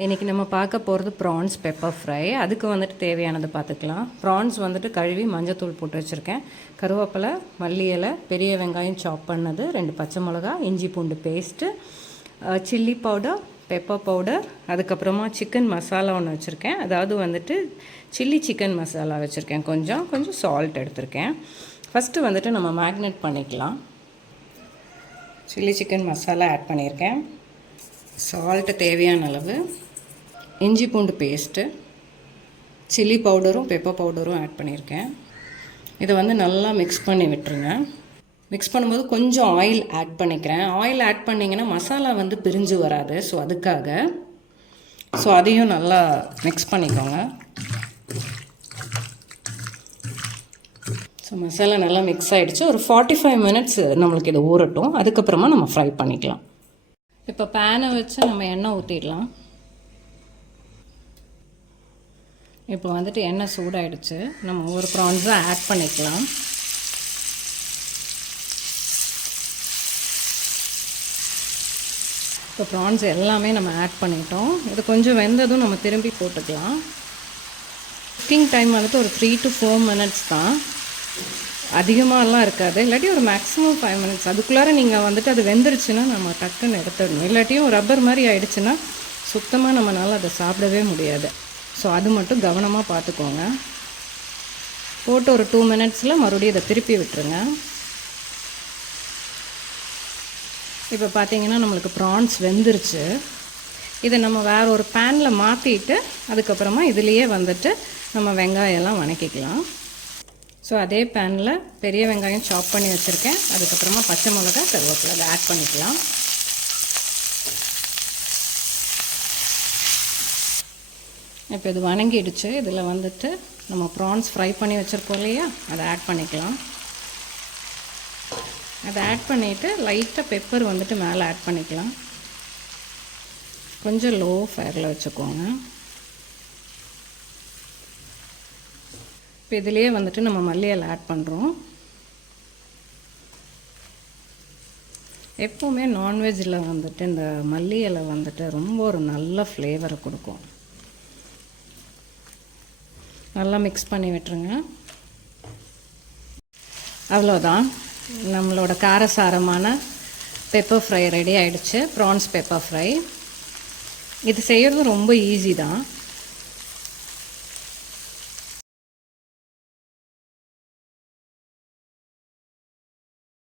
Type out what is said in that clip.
இன்றைக்கி நம்ம பார்க்க போகிறது ப்ரான்ஸ் பெப்பர் ஃப்ரை. அதுக்கு வந்துட்டு தேவையானது பார்த்துக்கலாம். ப்ரான்ஸ் வந்துட்டு கழுவி மஞ்சத்தூள் போட்டு வச்சுருக்கேன். கருவேப்பிலை, மல்லி இலை, பெரிய வெங்காயம் சாப் பண்ணது, 2 பச்சை மிளகா, இஞ்சி பூண்டு paste, chilli powder, pepper powder, அதுக்கப்புறமா சிக்கன் மசாலா ஒன்று வச்சுருக்கேன். அதாவது வந்துட்டு சில்லி சிக்கன் மசாலா வச்சுருக்கேன். கொஞ்சம் சால்ட் எடுத்திருக்கேன். ஃபஸ்ட்டு வந்துட்டு நம்ம மேக்னேட் பண்ணிக்கலாம். சில்லி சிக்கன் மசாலா ஆட் பண்ணியிருக்கேன். சால்ட்டு தேவையான அளவு, இஞ்சி பூண்டு பேஸ்ட்டு, சில்லி பவுடரும் பெப்பர் பவுடரும் ஆட் பண்ணியிருக்கேன். இதை வந்து நல்லா மிக்ஸ் பண்ணி விட்டுருங்க. மிக்ஸ் பண்ணும்போது கொஞ்சம் ஆயில் ஆட் பண்ணிக்கிறேன். ஆயில் ஆட் பண்ணிங்கன்னா மசாலா வந்து பிரிஞ்சு வராது. அதுக்காக அதையும் நல்லா மிக்ஸ் பண்ணிக்கோங்க. மசாலா நல்லா மிக்ஸ் ஆகிடுச்சு. ஒரு 45 மினிட்ஸ் நம்மளுக்கு இது ஊறட்டும். அதுக்கப்புறமா நம்ம ஃப்ரை பண்ணிக்கலாம். இப்போ பேனை வச்சு நம்ம எண்ணெய் ஊற்றிடலாம். இப்போ வந்துட்டு எண்ணெய் சூடாகிடுச்சு. நம்ம ஒரு ப்ரான்ஸை ஆட் பண்ணிக்கலாம். இப்போ ப்ரான்ஸ் எல்லாமே நம்ம ஆட் பண்ணிட்டோம். இது கொஞ்சம் வெந்ததும் நம்ம திரும்பி போட்டுக்கலாம். குக்கிங் டைம் வந்துட்டு ஒரு 3 to 4 மினிட்ஸ் தான், அதிகமாகலாம் இருக்காது. இல்லாட்டி ஒரு மேக்ஸிமம் 5 மினிட்ஸ். அதுக்குள்ளார நீங்கள் வந்துட்டு அது வெந்துருச்சுன்னா நம்ம டக்குன்னு எடுத்துடணும். இல்லாட்டியும் ரப்பர் மாதிரி ஆகிடுச்சுன்னா சுத்தமாக நம்மளால் அதை சாப்பிடவே முடியாது. அது மட்டும் கவனமாக பார்த்துக்கோங்க. போட்டு ஒரு 2 மினிட்ஸில் மறுபடியும் இதை திருப்பி விட்டுருங்க. இப்போ பார்த்தீங்கன்னா நம்மளுக்கு ப்ரான்ஸ் வெந்துருச்சு. இதை நம்ம வேறு ஒரு பேனில் மாற்றிட்டு அதுக்கப்புறமா இதுலேயே வந்துட்டு நம்ம வெங்காயம்லாம் வணக்கிக்கலாம். அதே பேனில் பெரிய வெங்காயம் சாப் பண்ணி வச்சுருக்கேன். அதுக்கப்புறமா பச்சை மிளகா, கருவேப்பிலை அதை ஆட் பண்ணிக்கலாம். இப்போ இது வணங்கிடுச்சு. இதில் வந்துட்டு நம்ம ப்ரான்ஸ் ஃப்ரை பண்ணி வச்சுருக்கோம் இல்லையா, அதை ஆட் பண்ணிக்கலாம். அதை ஆட் பண்ணிவிட்டு லைட்டாக பெப்பர் வந்துட்டு மேலே ஆட் பண்ணிக்கலாம். கொஞ்சம் லோ ஃபயரில் வச்சுக்கோங்க. இப்போ இதிலேயே வந்துட்டு நம்ம மல்லி இலை ஆட் பண்ணுறோம். எப்போவுமே நான்வெஜ்ஜில் வந்துட்டு இந்த மல்லி இலை வந்துட்டு ரொம்ப ஒரு நல்ல ஃப்ளேவரை கொடுக்கும். நல்லா மிக்ஸ் பண்ணி விட்டுருங்க. அவ்வளோதான், நம்மளோட காரசாரமான பெப்பர் ஃப்ரை ரெடி ஆகிடுச்சு. Prawns pepper fry. இது செய்கிறது ரொம்ப ஈஸி தான்.